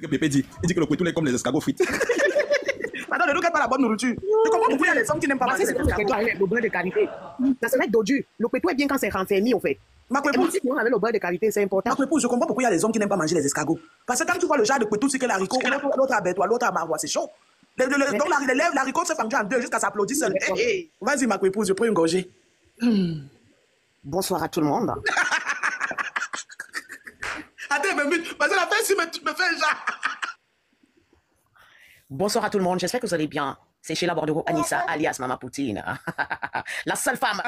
Que Pépé dit, il dit que le Kwetou est comme les escargots frites. Attends, ne nous gâte pas la bonne nourriture. Tu comprends pourquoi il y a des hommes qui n'aiment pas manger les escargots? Le beurre de qualité. Ça serait dodu. Le Kwetou est bien quand c'est renfermé, en fait. Ma Kwetou, si on avait le beurre de qualité, c'est important. Ma Kwetou, je comprends pourquoi il y a des hommes qui n'aiment pas manger les escargots. Parce que quand tu vois le genre de Kwetou, c'est que l'haricot, l'autre à Bétois, l'autre à Marois, c'est chaud. Donc l'haricot se fend en deux jusqu'à s'applaudir seul. Vas-y, ma Kwetou, je prends une gorgée. Bonsoir à tout le monde. Attends, parce que la fin, si me fait un genre. Bonsoir à tout le monde, j'espère que vous allez bien. C'est Sheila Bordereau Anissa, alias Mama Poutine. La seule femme.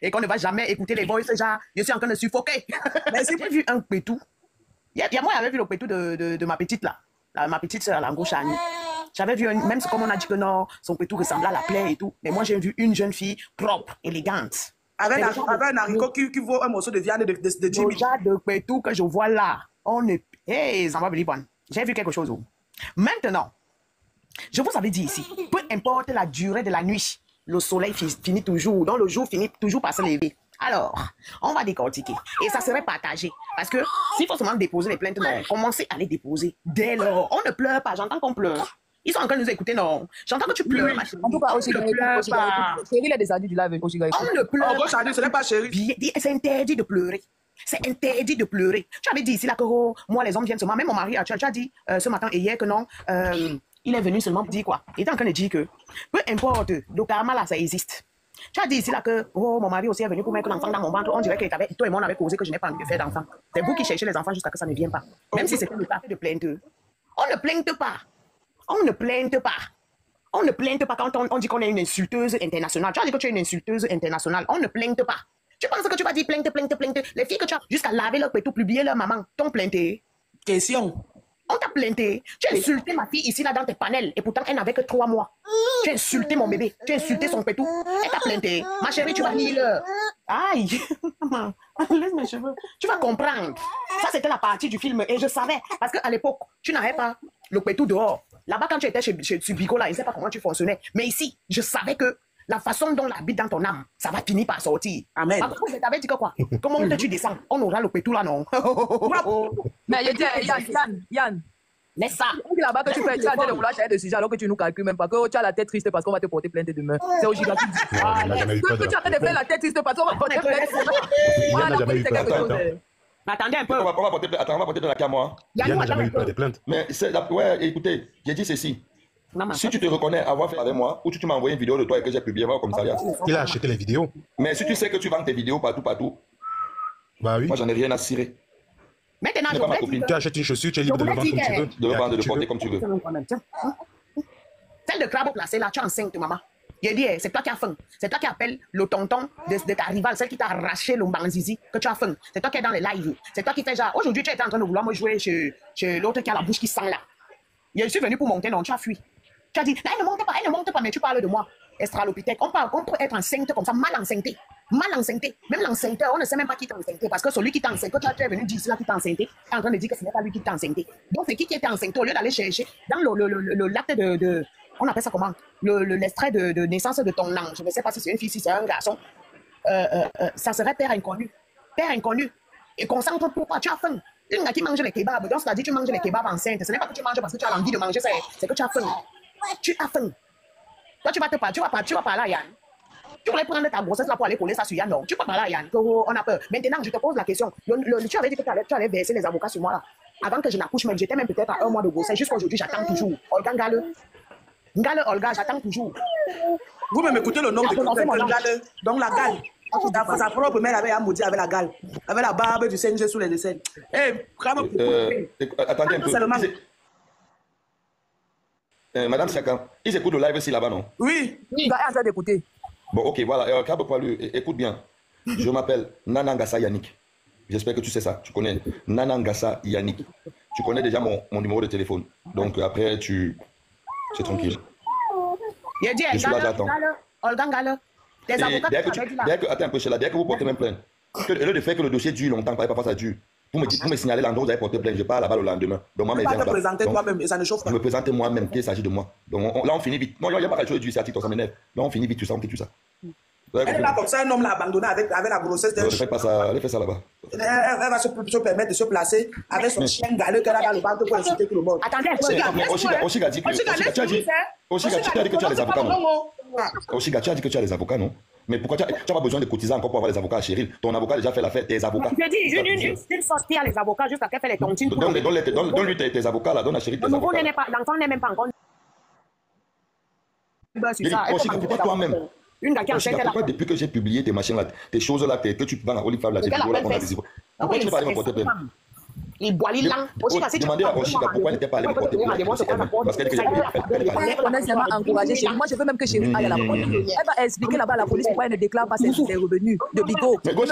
Et qu'on ne va jamais écouter les voices, genre, je suis en train de suffoquer. Mais j'ai vu un Kwetou. Il y a moi, j'avais vu le Kwetou de ma petite là. Ma petite soeur, la gauche Annie. J'avais vu, même comme on a dit que non, son Kwetou ressemblait à la plaie et tout. Mais moi, j'ai vu une jeune fille propre, élégante. Avec un haricot qui vaut un morceau de viande de 10 000. Le genre de Kwetou que je vois là, on est... Hey, ça va venir bon. J'ai vu quelque chose. Maintenant, je vous avais dit ici, peu importe la durée de la nuit, le soleil finit toujours, donc le jour finit toujours par se lever. Alors, on va décortiquer. Et ça serait partagé. Parce que s'il faut seulement déposer les plaintes, non, commencez à les déposer. Dès lors, on ne pleure pas, j'entends qu'on pleure. Ils sont en train de nous écouter, non. J'entends que tu pleures, ma chérie. En tout cas, aussi, Chérie, il est descendu du live. on ne pleure pas. Ce n'est pas chérie. C'est interdit de pleurer. C'est interdit de pleurer. Tu avais dit ici là que moi, les hommes viennent seulement. Même mon mari, tu as dit ce matin et hier que non. Il est venu seulement pour dire quoi? Il était en train de dire que peu importe, le karma là, ça existe. Tu as dit ici là que mon mari aussi est venu pour mettre l'enfant dans mon ventre. On dirait que toi et moi on avait causé que je n'ai pas envie de faire d'enfant. C'est vous qui cherchez les enfants jusqu'à ce que ça ne vienne pas. Même si c'était le cas de plainte. On ne plainte pas. On ne plainte pas. On ne plainte pas quand on dit qu'on est une insulteuse internationale. Tu as dit que tu es une insulteuse internationale. On ne plainte pas. Tu penses que tu vas dire plainte. Les filles que tu as jusqu'à laver leur pétou, publier leur maman, t'ont plainté. Question. On t'a plainté. Tu as insulté ma fille ici, là, dans tes panels. Et pourtant, elle n'avait que 3 mois. Tu as insulté mon bébé. Tu as insulté son pétou. Elle t'a plainté. Ma chérie, tu vas lire l'heure. Aïe. Laisse mes cheveux. Tu vas comprendre. Ça, c'était la partie du film. Et je savais. Parce qu'à l'époque, tu n'avais pas le pétou dehors. Là-bas, quand tu étais chez Bico, là, je ne sais pas comment tu fonctionnais. Mais ici, je savais que la façon dont la bite dans ton âme, ça va finir par sortir. Amen. Par contre, je t'avais dit que quoi? Comment tu descends? On aura le pétou là, non? Mais je dis, Yann. Laisse ça. On dit là-bas que tu fais, tu as de vouloir changer de sujet alors que tu nous calcules même pas, que tu as la tête triste parce qu'on va te porter plainte demain. C'est au giga. Que tu as fait de faire la tête triste parce qu'on va porter plainte demain. On a jamais eu quelque chose. Attendez un peu. On va porter de la caméra. Il y a jamais eu peur des plaintes. Mais ouais, écoutez, j'ai dit ceci. Si tu te reconnais avoir fait avec moi, ou tu m'as envoyé une vidéo de toi et que j'ai publié au commissariat. Il a acheté les vidéos. Mais si tu sais que tu vends tes vidéos partout, bah oui. Moi j'en ai rien à cirer. Maintenant, je pas copine. Tu achètes une chaussure, tu es libre de le vendre comme tu veux. De le vendre, de le porter comme tu veux. Celle de crabe placée là, tu es enceinte, maman. Il dit, c'est toi qui as faim. C'est toi qui appelles le tonton de ta rivale, celle qui t'a arraché le mbanzizi, que tu as faim. C'est toi qui es dans les lives. C'est toi qui fais genre, aujourd'hui tu étais en train de vouloir me jouer chez l'autre qui a la bouche qui sent là. Je suis venu pour monter, non, tu as fui. Tu as dit, là, elle ne monte pas, mais tu parles de moi. Estralopithèque, on peut être enceinte comme ça, mal enceinté. Même l'enceinteur, on ne sait même pas qui t'a enceinté. Parce que celui qui t'a enceinté, quand tu es venu dire cela qui t'a enceinté, est en train de dire que ce n'est pas lui qui t'a enceinté. Donc c'est qui était enceinté au lieu d'aller chercher dans le l'acte de on appelle ça comment? L'extrait de naissance de ton ange. Je ne sais pas si c'est une fille, si c'est un garçon. Ça serait père inconnu. Père inconnu. Et concentre pourquoi tu as faim. Une qui mange les kebabs. Donc, c'est-à-dire que tu manges les kebabs enceintes. Ce n'est pas que tu manges parce que tu as envie de manger, c'est que tu as faim. Tu as faim. Toi, tu vas parler à Yann. Tu voulais prendre ta grossesse là pour aller coller ça sur Yann. Non, tu peux parler à Yann. On a peur. Maintenant, je te pose la question. Tu avais dit que tu allais verser les avocats sur moi là. Avant que je n'accouche même, j'étais même peut-être à 1 mois de grossesse. Jusqu'à aujourd'hui, j'attends toujours. Olga Ngale, Olga, j'attends toujours. Vous même écoutez le nom de Ngale. Donc la gale. Sa propre mère avait maudit avec la gale. Avec la barbe du singe sous les dessins. Attendez un peu. Madame Siakam, ils écoutent le live aussi là-bas, non? Oui. Il va en train d'écouter. Bon, ok, voilà. Crabe Poilu, écoute bien. Je m'appelle Nanangasa Yannick. J'espère que tu sais ça. Tu connais Nanangasa Yannick. Tu connais déjà mon numéro de téléphone. Donc après, c'est tranquille. Je suis là, j'attends. Olga Ngale. Tes avocats, attends un peu, Sheila. Dès que vous portez même plainte, au lieu de faire que le dossier dure longtemps, parfois ça dure. Vous me signalez l'endroit où vous avez porté plainte. Je pars là-bas le lendemain. Donc moi, te présenter toi-même et ça ne chauffe pas. Je me présente moi-même qu'il s'agit de moi. Donc là, on finit vite. Non, il n'y a pas quelque chose de dur, ça m'énerve. Là, on finit vite tout ça, on fait tout ça. Elle est là comme ça, un homme l'a abandonné avec la grossesse d'un Ne chien. fais pas ça, elle fait ça là-bas. Elle va se permettre de se placer avec son chien galeux qu'elle a dans le ventre pour insulter tout le monde. Attendez, Oshiga dit que tu as dit que tu as les avocats, non? Oshiga, tu as dit que tu as les avocats, non? Mais pourquoi tu n'as pas besoin de cotiser encore pour avoir les avocats à Cheryl? Ton avocat a déjà fait l'affaire, tes avocats. j'ai dit une sortie à les avocats jusqu'à qu'elle fait les tontines. Donne-lui tes avocats là, donne à Cheryl tes Le nouveau avocats. l'enfant n'est même pas encore. Oshiga, pourquoi toi-même? Une gars qui enchaîne, Pourquoi depuis que j'ai publié tes machines là, tes choses là, que tu vends à Olive Fab là, tes vidéos là qu'on a visibles, pourquoi tu n'es pas allé me porter plainte? Les boilis là. Demandez à Oshiga pourquoi elle n'était pas allée me porter plainte. Parce qu'elle dit que Elle m'a encouragé chez lui. Moi, je veux même que Cheryl aille à la police. Elle va expliquer là-bas à la police pourquoi elle ne déclare pas ses revenus de Bigo. Mais gauche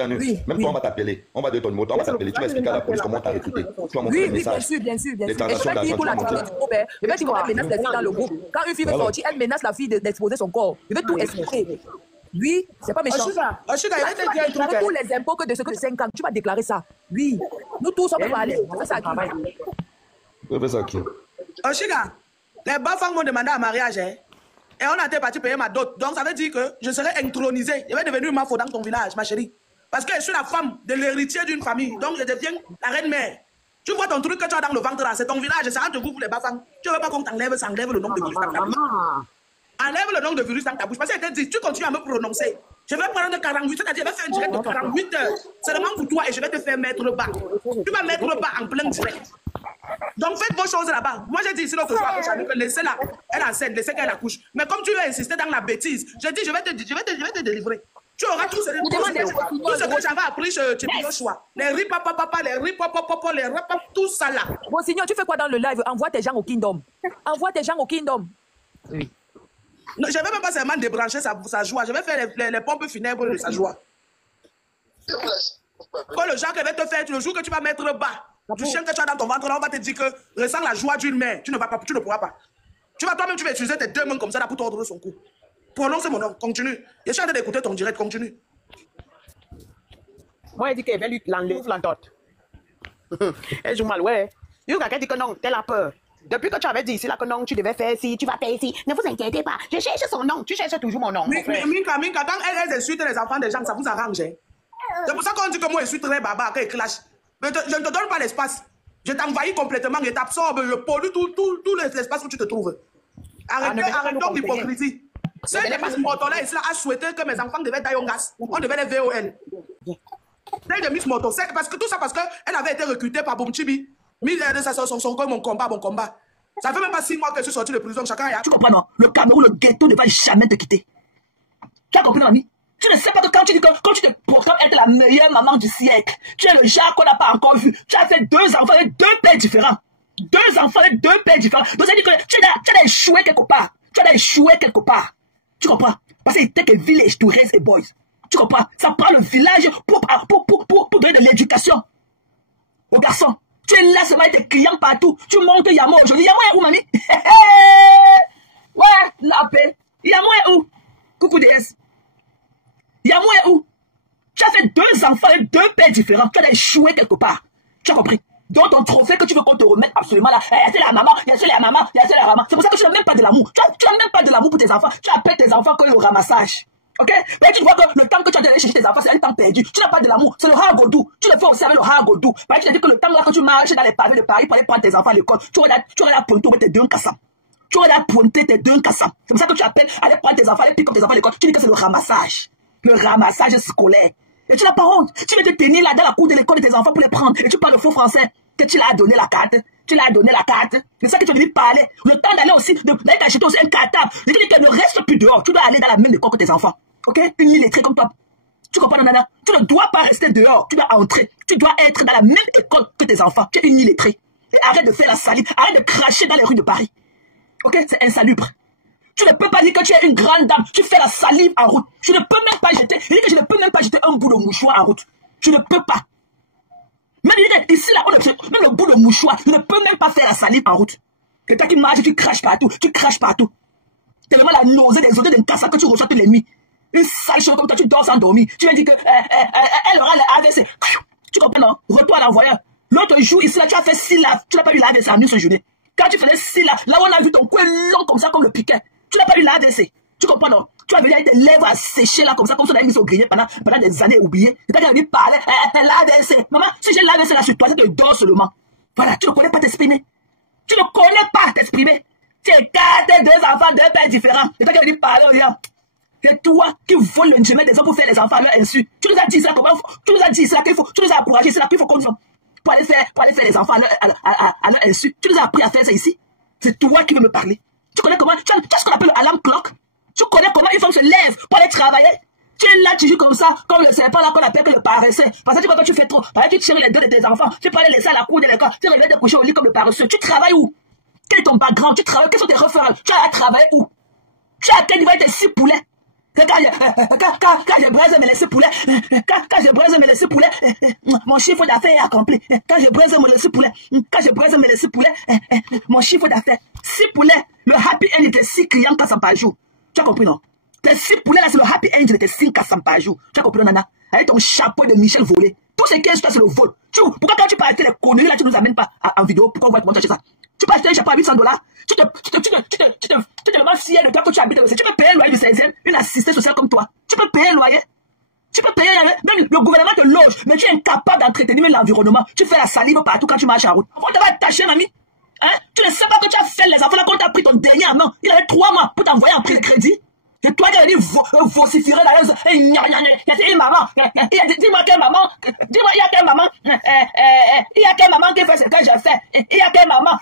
à nu, même toi on va t'appeler, on va donner ton numéro, on va t'appeler, tu vas expliquer à la police comment t'as recruté. Tu vas montrer le message. Bien sûr. Et je transactions vais dire pour la d'argent, du groupe. Je vais dire comment elle menace les filles dans le groupe. Quand une fille veut sortir, elle menace la fille d'exposer son corps. Je vais tout expliquer. Oui, c'est pas méchant. Oshiga, il va te dire un truc. Avec tous les impôts que de ce que de 5 ans, tu vas déclarer ça. Oui, nous tous on peut parler. Ça Je fais ça qui? Oshiga, les bas-femmes m'ont demandé un mariage, hein, et on a été parti payer ma dot. Donc ça veut dire que je serai intronisée. Je vais devenir ma faute dans ton village, ma chérie. Parce que je suis la femme de l'héritier d'une famille. Donc je deviens la reine-mère. Tu vois ton truc que tu as dans le ventre là, c'est ton village, ça rentre pour les bas-femmes. Tu ne veux pas qu'on t'enlève le nom de virus dans ta bouche. Enlève le nom de virus dans ta bouche. Parce qu'elle te dit, tu continues à me prononcer. Je vais prendre 48, c'est-à-dire je vais faire un direct de 48 heures. Seulement pour toi et je vais te faire mettre bas. Tu vas mettre bas en plein direct. Donc faites vos choses là-bas. Moi j'ai dit ici l'autre soir que laissez-la, elle enceinte, laissez qu'elle accouche. Mais comme tu veux insister dans la bêtise, je dis je vais te délivrer. Tu auras tout ce que tu avais appris chez Joshua. Les ripapapapa, les ripapapapa, les ripap, tout ça là. Bon, signor, tu fais quoi dans le live? Envoie tes gens au Kingdom. Envoie tes gens au Kingdom. Oui. Non, je ne vais même pas seulement débrancher sa joie. Je vais faire les pompes funèbres de sa joie. Quand le genre que va te faire, le jour que tu vas mettre bas, du chien que tu as dans ton ventre, là, on va te dire que ressens la joie d'une mère. Tu ne pourras pas. Toi-même, tu vas utiliser tes deux mains comme ça là, pour tordre son cou. Prononce mon nom, continue. Je suis en train d'écouter ton direct, continue. Moi, elle dit qu'elle va lui l'enlever la dot. Elle joue mal, ouais. Il y a quelqu'un dit que non, elle a peur. Depuis que tu avais dit ici là que non, tu devais faire ici, tu vas faire ici. Ne vous inquiétez pas, je cherche son nom. Tu cherches toujours mon nom. Minka, quand elles insultent les enfants des gens, ça vous arrange. Hein? C'est pour ça qu'on dit que moi, je suis très baba, qu'elle clash. Mais je ne te donne pas l'espace. Je t'envahis complètement, je t'absorbe, je pollue tout l'espace où tu te trouves. Arrêtons l'hypocrisie. Ceux de Miss Moto là, ici là, a souhaité que mes enfants devaient tailler au gaz. On devait les VOL. Celle de Miss Moto, c'est parce que tout ça parce qu'elle avait été recrutée par Boumchibi. Mon combat. Ça fait même pas 6 mois que je suis sorti de prison. Chacun a... Tu comprends, non? Le Cameroun, le ghetto ne va jamais te quitter. Tu as compris, non, ami? Tu ne sais pas que quand tu dis que quand tu te proclames être la meilleure maman du siècle, tu es le genre qu'on n'a pas encore vu. Tu as fait 2 enfants avec 2 pères différents. 2 enfants avec 2 pères différents. Donc ça veut dire que tu as échoué quelque part. Tu comprends? Parce qu'il était que village to raise a boys. Tu comprends? Ça prend le village pour donner de l'éducation aux garçons. Tu es là seulement avec tes clients partout. Tu montes Yamo aujourd'hui. Yamo est où, mamie? Ouais, la paix. Yamo est où? Coucou DS. Yamo est où? Tu as fait 2 enfants et 2 pères différents. Tu as échoué quelque part. Tu as compris? Donc ton trophée que tu veux qu'on te remette absolument là. C'est la maman, il y a la maman, il y a la maman. C'est pour ça que tu n'as même pas de l'amour. Tu n'as même pas de l'amour pour tes enfants. Tu appelles tes enfants que au ramassage. Ok? Mais tu vois que le temps que tu as d'aller chercher tes enfants, c'est un temps perdu. Tu n'as pas de l'amour. C'est le hagodou. Tu le fais aussi avec le hagodou. Parce que tu as dit que le temps là que tu marches dans les pavés de Paris pour aller prendre tes enfants à l'école, tu aurais la pointer tes 2 cassams. Tu aurais la pointer tes 2 cassams. C'est pour ça que tu appelles aller prendre tes enfants, aller piquer tes enfants à l'école. Tu dis que c'est le ramassage. Le ramassage scolaire. Et tu n'as pas honte. Tu veux te tenir là dans la cour de l'école de tes enfants pour les prendre. Et tu parles de faux français. Que tu l'as donné la carte. C'est ça que tu es venu parler. Le temps d'aller aussi, d'aller t'acheter aussi un cartable. Je te dis qu'elle ne reste plus dehors. Tu dois aller dans la même école que tes enfants. Ok? Une illettrée comme toi. Tu comprends, nana? Tu ne dois pas rester dehors. Tu dois entrer. Tu dois être dans la même école que tes enfants. Tu es une illettrée. Et arrête de faire la salive. Arrête de cracher dans les rues de Paris. Ok? C'est insalubre. Tu ne peux pas dire que tu es une grande dame. Tu fais la salive en route. Je ne peux même pas jeter. Je dis que je ne peux même pas jeter un bout de mouchoir en route. Tu ne peux pas. Même ici, là, même le bout de mouchoir, je ne peux même pas faire la salive en route. Quelqu'un qui marche, tu craches partout. Tellement la nausée des odeurs d'un cassage que tu reçois toutes les nuits. Une sale chose comme toi, tu dors sans dormir. Tu viens dire que elle aura la AVC. Tu comprends, non? Retour à l'envoyeur. L'autre jour, ici, là, tu as fait 6 laves. Tu n'as pas eu la AVC en une seule journée. Quand tu faisais 6 laves, là où on a vu ton coin long comme ça, comme le piquet, tu n'as pas eu la AVC. Tu comprends, non? Tu vas venir avec tes lèvres asséchées là, comme ça, comme si on avait mis au grenier pendant des années oubliées. Et quand tu vas venir parler, l'AVC. Maman, si j'ai l'AVC là sur toi, c'est que je dors seulement. Voilà, tu ne connais pas t'exprimer. Tu ne connais pas t'exprimer. Tu es quatre, deux enfants, deux pères différents. Et toi qui vas venir parler, regarde. C'est toi qui vole le chemin des hommes pour faire les enfants à leur insu. Tu nous as dit ça, comment? Tu nous as dit ça qu'il faut, tu nous as encouragé ça qu'il faut qu'on pour aller faire les enfants à leur insu. Tu nous as appris à faire ça ici. C'est toi qui veux me parler. Tu connais comment? Tu as ce qu'on appelle l'alarm clock. Tu connais comment une femme se lève pour aller travailler. Tu es là, tu joues comme ça, comme le serpent là qu'on appelle que le paresseux. Parce que quand tu fais trop, tu tires les deux de tes enfants, tu peux aller laisser à la cour de l'école, tu reviens te coucher au lit comme le paresseux. Tu travailles où? Quel est ton background? Tu travailles, quels sont tes références? Tu as travaillé où? Tu as à quel niveau tes 6 poulets? Quand je braise me laisser poulet, quand je braise me laisser poulet, mon chiffre d'affaires est accompli. Quand je braise me laisser poulet, quand je braise me laisser poulet, mon chiffre d'affaires. 6 poulets, le happy end était 6 clients Kassam par jour. Tu as compris, non? Tes 6 poulets là, c'est le happy end de tes 5 Kassam par jour. Tu as compris, Nana? Avec ton chapeau de Michel volé. Tout ce qui est sur toi, c'est le vol. Pourquoi quand tu peux acheter les conneries là, tu nous amènes pas en vidéo? Pourquoi on va te montrer ça? Tu peux acheter un chapeau à $800. Tu te demandes fier de toi que tu habites. Tu peux payer le loyer du 16e, une assistée sociale comme toi. Tu peux payer le loyer. Tu peux payer, même le gouvernement te loge, mais tu es incapable d'entretenir l'environnement. Tu fais la salive partout quand tu marches en route. On te va attacher, mamie. Hein? Tu ne sais pas que tu as fait les enfants là quand tu as pris ton dernier en main. Il avait 3 mois pour t'envoyer en prix de crédit. Et toi qui as dit vociférer la rose. Il y a une maman. Dis-moi quelle maman. Dis-moi, il y a quelle maman. Il y a quelle maman qui fait ce que j'ai fait. Il y a quelle maman.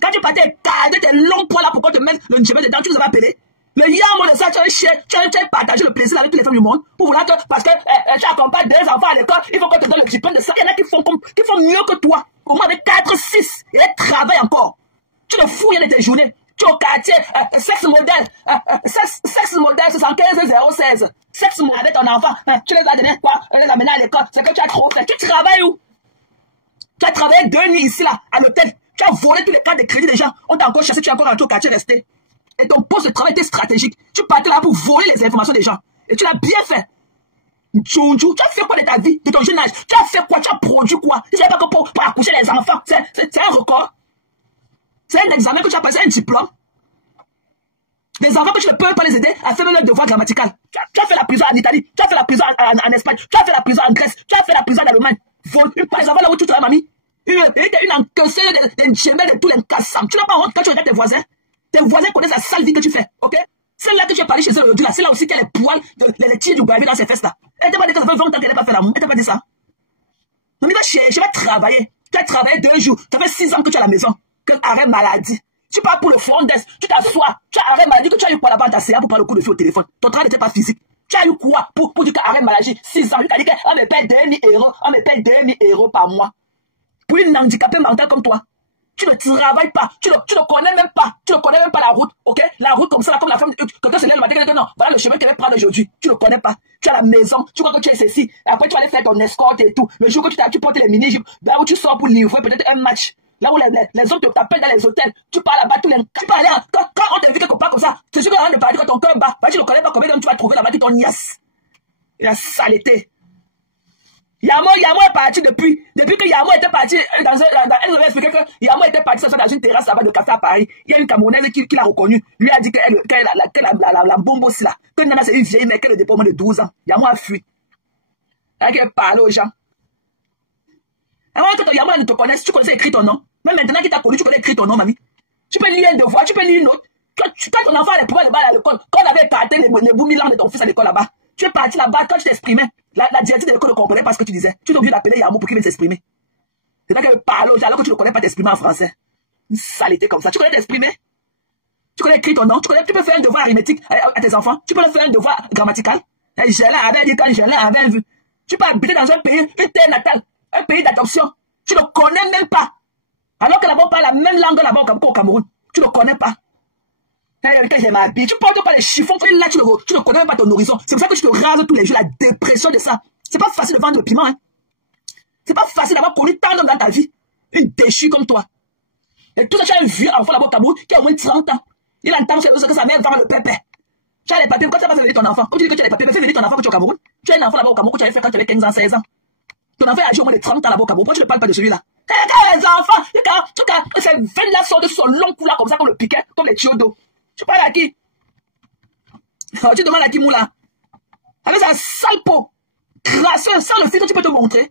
Quand tu partais garder tes longs poils là pour qu'on te mette le chemin dedans, tu nous avais appelé. Le yamo de ça, tu as partagé le plaisir avec toutes les femmes du monde. Pour vouloir que, parce que tu accompagnes 2 enfants à l'école, il faut qu'on te donne le diplôme de ça. Il y en a qui font mieux que toi. Au moins avec 4, 6. Et elles travaillent encore. Tu le fous, il y a de tes journées. Tu es au quartier, sexe modèle, 75 016. Sexe modèle avec ton enfant. Tu les as donné quoi? Les as amenés à l'école. C'est que tu as trop fait. Tu travailles où? Tu as travaillé 2 nuits ici, là, à l'hôtel. Tu as volé tous les cartes de crédit des gens. On t'a encore chassé, tu es encore rentré au quartier resté. Et ton poste de travail était stratégique. Tu partais là pour voler les informations des gens. Et tu l'as bien fait. Tchonjou, tu as fait quoi de ta vie, de ton jeune âge? Tu as fait quoi? Tu as produit quoi? Tu ne savais pas que pour accoucher les enfants, c'est un record. C'est un examen que tu as passé, un diplôme. Les enfants que tu ne peux pas les aider à faire leur devoir grammatical. Tu as fait la prison en Italie, tu as fait la prison en Espagne, tu as fait la prison en Grèce, tu as fait la prison en Allemagne. Les enfants là où tu travailles, mamie. Une encaissée de gemelles de tous les Kassam. Tu n'as pas honte quand tu regardes tes voisins. Tes voisins connaissent la sale vie que tu fais, ok? Celle-là que tu es parlé chez eux aujourd'hui, là, c'est là aussi qu'il y a les poils, les tirs du gravier dans ses fesses là. Elle t'a pas dit que ça fait longtemps qu'elle n'a pas fait l'amour. Elle t'a pas dit ça. Non, mais je vais travailler. Tu as travaillé 2 jours. Ça fait 6 ans que tu es à la maison. Que arrêt maladie. Tu pars pour le front desk. Tu t'assois. Tu as arrêt maladie. Que tu as eu quoi là-bas dans ta CA pour parler au coup de fil au téléphone. Ton travail n'était pas physique. Tu as eu quoi pour dire qu'arrêt maladie. 6 ans. Tu as dit qu'on me paye 2000 €. On me paye 2000 € par mois. Pour une handicapée mentale comme toi. Tu ne travailles pas. Tu ne connais même pas. Tu ne connais même pas la route. Ok? La route comme ça, là, comme la femme. Quand tu se lève le matin, non. Voilà le chemin qu'elle va prendre aujourd'hui. Tu ne connais pas. Tu es à la maison. Tu crois que tu es ceci. Et après, tu vas aller faire ton escorte et tout. Le jour que tu portes les mini-jupes, là où tu sors pour livrer peut-être un match. Là où les autres t'appellent dans les hôtels. Tu pars là-bas, tu pars là. Quand on te vu quelque part comme ça, c'est sûr qu'on a de parler que ton cœur bat. Tu ne connais pas combien d'hommes tu vas trouver là-bas qui t'ont niasse. La saleté. Yamo est parti depuis que Yamo était parti elle nous avait expliqué que Yamo était parti dans une terrasse là-bas de café à Paris. Il y a une Camerounaise qui l'a reconnu. Lui a dit qu'elle la bombe aussi là. Que Nana c'est une vieille mec, qu'elle est depuis moins de 12 ans. Yamo a fui. Elle parle aux gens. Et moi que Yamo ne te connaisse, tu connaissais écrit ton nom. Même maintenant qu'il t'a connu, tu connais écrit ton nom, mamie. Tu peux lire un devoir, tu peux lire une autre. Quand ton enfant allait pouvoir à l'école, quand on avait écarté les bouts de ton fils à l'école là-bas, tu es parti là-bas, quand tu t'exprimais, la directrice de l'école ne comprenait pas ce que tu disais. Tu es obligé d'appeler Yamo pour qu'il vienne s'exprimer. C'est là qu'elle parle aux gens alors que tu ne connais pas t'exprimer en français. Une saleté comme ça. Tu connais t'exprimer? Tu connais écrire ton nom? Tu peux faire un devoir arithmétique à tes enfants? Tu peux leur faire un devoir grammatical? Gélin avait dit quand Gélin avait vu. Tu peux habiter dans un pays, une terre natale, un pays d'adoption. Tu ne connais même pas. Alors que là-bas on parle la même langue là-bas au Cameroun. Tu ne connais pas. Tu portes pas les chiffons, là tu ne connais même pas ton horizon. C'est pour ça que tu te rases tous les jours, la dépression de ça. C'est pas facile de vendre le piment, hein. C'est pas facile d'avoir connu tant d'hommes dans ta vie. Une déchue comme toi. Et tout ça, tu as un vieux enfant là-bas au Cameroun qui a au moins 30 ans. Il entend que sa mère vend le pépé. Tu as les papiers, quand tu vas faire venir ton enfant, quand tu dis que tu as les papiers, fais venir ton enfant que tu es au Cameroun. Tu as un enfant là-bas au Cameroun que tu avais fait quand tu avais 15 ans, 16 ans. Ton enfant a âgé au moins de 30 ans là-bas au Cameroun. Pourquoi tu ne parles pas de celui-là? Les enfants, ces veines là sortent de son long cou là comme ça, comme le piquet, comme les tuyaux d'eau. Tu parles à qui? Tu demandes à Kimoula. Avec sa sale peau, crasseuse, sans le filtre, tu peux te montrer.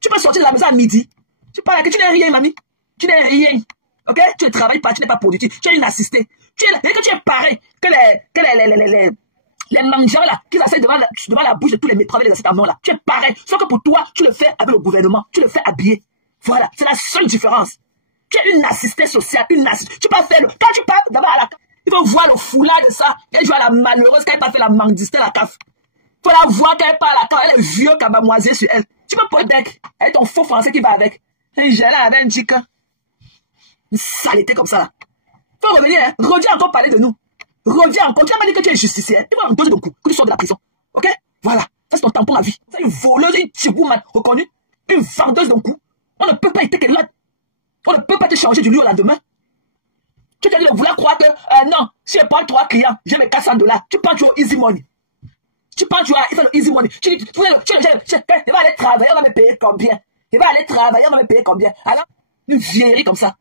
Tu peux sortir de la maison à midi. Tu parles que tu n'es rien, mamie. Tu n'es rien. Ok? Tu ne travailles pas, tu n'es pas productif. Tu es une assistée. Tu es pareil que les mendiants là, qui s'asseyent devant la bouche de tous les métros avec les acétamons là. Tu es pareil. Sauf que pour toi, tu le fais avec le gouvernement. Tu le fais habillé. Voilà. C'est la seule différence. Tu es une assistée sociale, une assistée. Tu peux faire le... Quand tu parles d'abord à la... Il faut voir le foulard de ça. Elle joue à la malheureuse quand elle n'a pas fait la mendicité à la CAF. Il faut la voir quand elle parle quand elle est vieux cabamoisée sur elle. Tu peux pas deck. Elle est ton faux français qui va avec. Et j'ai là avec un chica. Une saleté comme ça. Faut revenir, hein. Reviens encore parler de nous. Reviens encore. Tu vas me dire que tu es justicier. Tu vas me donner ton coup. Que tu sors de la prison. Ok? Voilà. Ça, c'est ton tampon à vie. C'est une voleuse, une tigoumane reconnue. Une vendeuse d'un coup. On ne peut pas être là. On ne peut pas te changer du lieu au lendemain. Tu t'es dit de vouloir croire que, non, si je prends 3 clients, j'ai mes $400. Tu prends toujours easy money. Tu prends toujours, il fait le easy money. Il va aller travailler, on va me payer combien? Il va aller travailler, on va me payer combien? Alors, une vieillerie comme ça.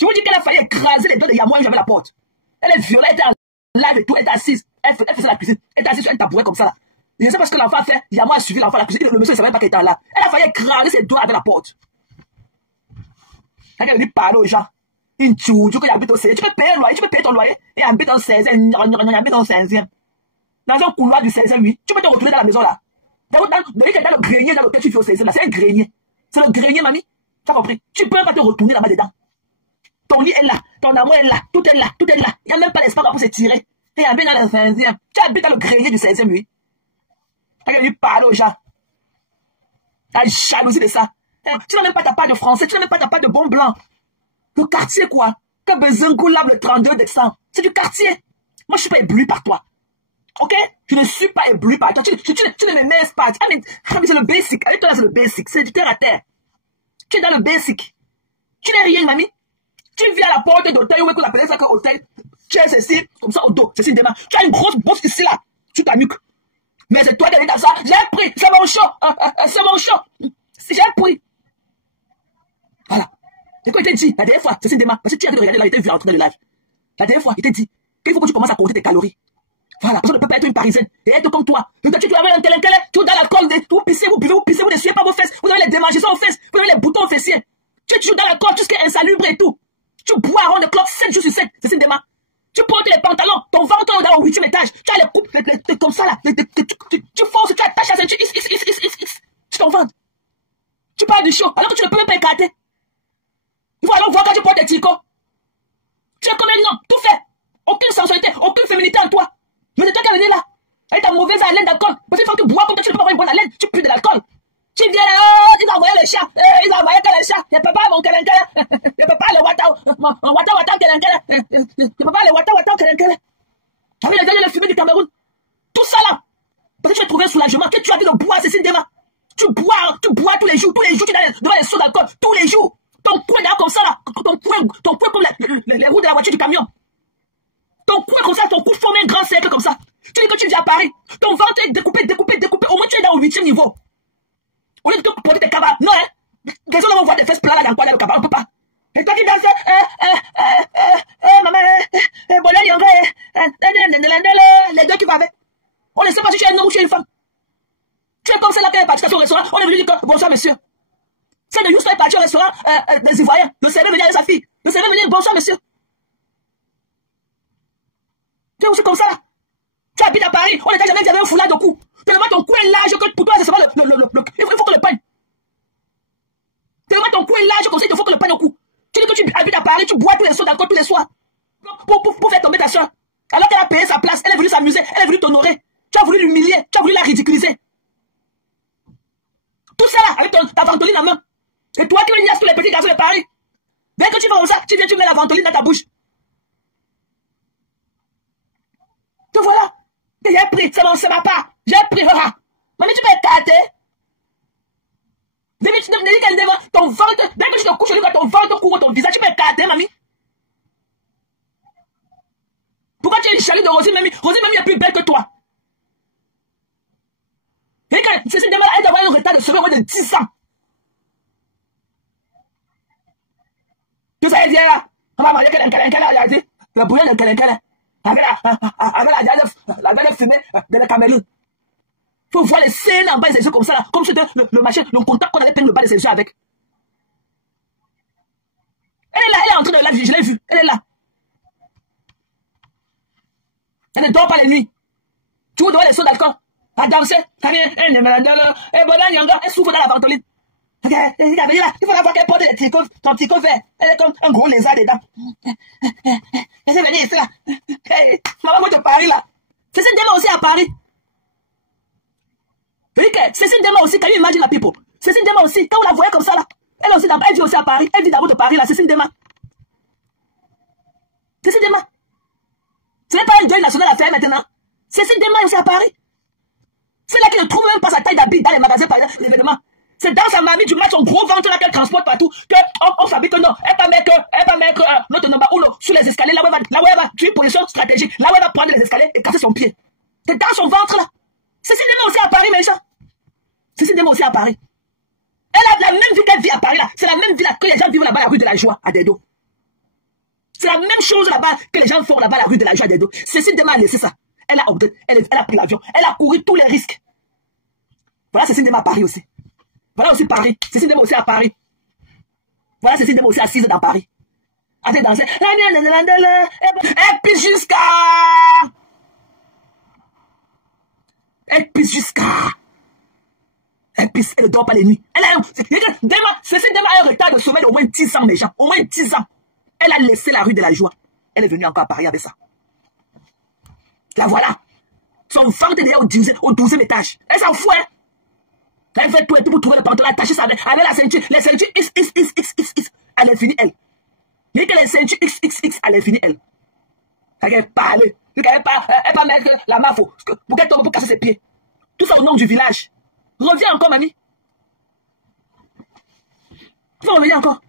Je vous dis qu'elle a failli écraser les deux de Yamoua et j'avais la porte. Elle est violée, elle était en live et tout, elle était assise. Elle faisait la cuisine. Elle était assise sur un tabouret comme ça là. Et je sais pas ce que l'enfant a fait. Yamoua a suivi l'enfant à la cuisine. Le monsieur ne savait pas qu'elle était là. Elle a failli écraser ses doigts avec la porte. Elle est venue parler aux gens. Une tchoudjou que j'habite au 16e. Tu peux payer un loyer, tu peux payer ton loyer et habite dans le 16e. Habite dans le 16e. Dans un couloir du 16e, oui. Tu peux te retrouver dans la maison là. Dans le grenier dans lequel tu fais au 16e là. C'est un grenier. C'est le grenier, mamie. Tu as compris? Tu peux pas te retourner là-bas dedans. Ton lit est là. Ton amour est là. Tout est là. Tout est là. Il n'y a même pas l'espace pour se tirer. Et habite dans le 16e. Tu habites dans le grenier du 16e, oui. Tu as venu parler aux gens. La jalousie de ça. Tu n'as même pas ta part de français. Tu n'as même pas ta part de bon blanc. Le quartier, quoi. Que Bezengoulab le 32 décembre. C'est du quartier. Moi, je ne suis pas ébloui par toi. Ok? Je ne suis pas ébloui par toi. Tu ne me mets pas. C'est le basic. Avec toi, là, c'est le basic. C'est du terre à terre. Tu es dans le basic. Tu n'es rien, mamie. Tu viens à la porte d'hôtel, où est-ce qu'on appelle ça que hôtel? Tu es ceci, comme ça, au dos. C'est une démarche. Tu as une grosse bosse ici, là. Tu t'amuques. Mais c'est toi qui es dans ça. J'ai pris. C'est mon show. C'est mon show. J'ai pris. Voilà. C'est quoi il t'a dit la dernière fois? C'est une démarche. Parce que tu as regardé là, il était vu en train de live. La dernière fois, il t'a dit qu'il faut que tu commences à compter tes calories. Voilà, parce qu'on ne peut pas être une parisienne et être comme toi. Tu avais un tel, tu dans l'alcool, vous pissez, vous buvez, vous ne suivez pas vos fesses, vous avez les démangeaisons aux fesses, vous avez les boutons aux fessiers. Tu es toujours dans l'alcool, tout ce qui est insalubre et tout. Tu bois avant de clock 7 jours sur 7, c'est une démarche. Tu portes les pantalons, ton ventre est dans au 8e étage, tu as les coupes, comme ça là, tu forces, tu attaches à ceinture, tu t'en vends. Tu parles du show, alors que tu ne peux même pas écarter. Il faut alors voir quand tu portes des ticots. Tu es comme un homme, tout fait. Aucune sensualité, aucune féminité en toi. Mais c'est toi qui es venu là. Avec ta mauvaise haleine d'alcool. Parce que quand tu bois comme toi, tu ne peux pas avoir une bonne haleine. Tu pues de l'alcool. Tu viens là, ils ont envoyé les chats. Ils ont envoyé que les chats. Il ne peut pas mon kelenkele. Il ne peut pas les wata kelenkele. Il ne peut pas les wata kelenkele. Avec les derniers fumées du Cameroun. Tout ça là. Parce que tu as trouvé un soulagement. Que tu as dit de boire, c'est Sindema. Tu bois tous les jours. Tous les jours, tu es devant les seaux d'alcool. Tous les jours. Ton coin là comme ça là. Ton coin comme les roues de la voiture du camion. Ton cou est comme ça, ton cou forme un grand cercle comme ça. Tu dis que tu viens à Paris. Ton ventre est découpé. Au moins tu es dans le 8e niveau. Au lieu de te porter tes cabas. Non, hein. Les gens vont voir des fesses plats là dans le cabas. On ne peut pas. Et toi qui danses, maman, les deux qui vont avec. On ne sait pas si tu es un homme ou tu es une femme. Tu es comme celle-là qui est partie au restaurant. On est venu dire que bonsoir monsieur. Celle de Youssou est partie au restaurant des Ivoiriens. Le serveur venait avec sa fille. Le serveur venait dire bonsoir monsieur. Tu es aussi comme ça là. Tu habites à Paris, on n'était jamais dit qu'il y avait un foulard de cou. Tellement ton cou est large que pour toi c'est seulement il faut que le pagne. Tellement ton cou est large comme ça, il faut que le pagne au cou. Tu dis que tu habites à Paris, tu bois tous les soirs d'alcool tous les soirs. Pour faire tomber ta soeur. Alors qu'elle a payé sa place, elle est venue s'amuser, elle est venue t'honorer. Tu as voulu l'humilier, tu as voulu la ridiculiser. Tout ça là, avec ta ventoline en main. Et toi qui veux tous les petits garçons de Paris. Dès que tu fais comme ça, tu viens, tu mets la ventoline dans ta bouche. Te voilà. J'ai pris, c'est ma part. J'ai pris, voilà. Mamie, tu peux écarter. Ton ventre, dès que tu te couches, ton ventre couvre ton visage, tu peux écarter, mamie. Pourquoi tu es une chalie de Rosine, mamie? Rosine, mamie est plus belle que toi. Et quand Cécile demande, elle doit avoir un retard de sommeil au moins de 10 ans. Tout ça, elle vient là. On va marier quelqu'un, elle a dit. La bouillon de quelqu'un. avec la dernière fumée de la Cameroun. Faut voir les scènes en bas des yeux comme ça, là, comme c'était le machin, le contact qu'on avait peint le bas des yeux avec. Elle est là, elle est en train de live, je l'ai vue, elle est là. Elle ne dort pas les nuits. Tu vois les sauts d'alcool, à danser, elle souffre dans la ventoline. Il faut voir qu'elle porte ton tricot vert. Elle est comme un gros lézard dedans. Elle est venue ici là. Maman, moi de Paris là. C'est cette déma aussi à Paris. C'est cette déma aussi, quand you imagine la people. C'est cette déma aussi, quand vous la voyez comme ça là. Elle aussi, elle vit aussi à Paris. Elle vit d'abord de Paris là. C'est cette déma. C'est cette déma. Ce n'est pas un deuil national à faire maintenant. C'est cette déma aussi à Paris. C'est là qu'elle ne trouve même pas sa taille d'habit dans les magasins par exemple, les événements. C'est dans sa mamie, tu mets son gros ventre là qu'elle transporte partout, qu'on fabrique que non. Elle va mettre notre number uno sur les escaliers, là où elle va tuer position stratégique, là où elle va prendre les escaliers et casser son pied. C'est dans son ventre là. C'est cinéma aussi à Paris, mes gens. C'est cinéma aussi à Paris. Elle a la même vie qu'elle vit à Paris là. C'est la même vie là que les gens vivent là-bas à la rue de la Joie à Dedo. C'est la même chose là-bas que les gens font là-bas à la rue de la Joie à Dedo. Cécile Dema a laissé ça. Elle a pris l'avion. Elle a couru tous les risques. Voilà Cécile Dema à Paris aussi. Voilà aussi Paris. Cécile Dema aussi à Paris. Voilà Cécile Dema aussi assise dans Paris. Elle fait danser. Elle pisse jusqu'à... Elle pisse jusqu'à... Elle pisse, elle ne dort pas les nuits. Cécile Dema a un retard de sommeil au moins 10 ans, mes gens. Au moins 10 ans. Elle a laissé la rue de la Joie. Elle est venue encore à Paris avec ça. La voilà. Son ventre est déjà au 12e étage. Elle s'en fout, hein. Elle fait tout et tout pour trouver le pantalon attaché avec la ceinture. Les ceintures XXXXX. Elle est finie, elle. Mais que les ceintures XXX, elle est finie, elle. Elle ne parle. Elle ne pas mettre la mafo. Pour qu'elle tombe pour casser ses pieds. Tout ça au nom du village. Reviens encore, mamie. Il faut revenir encore.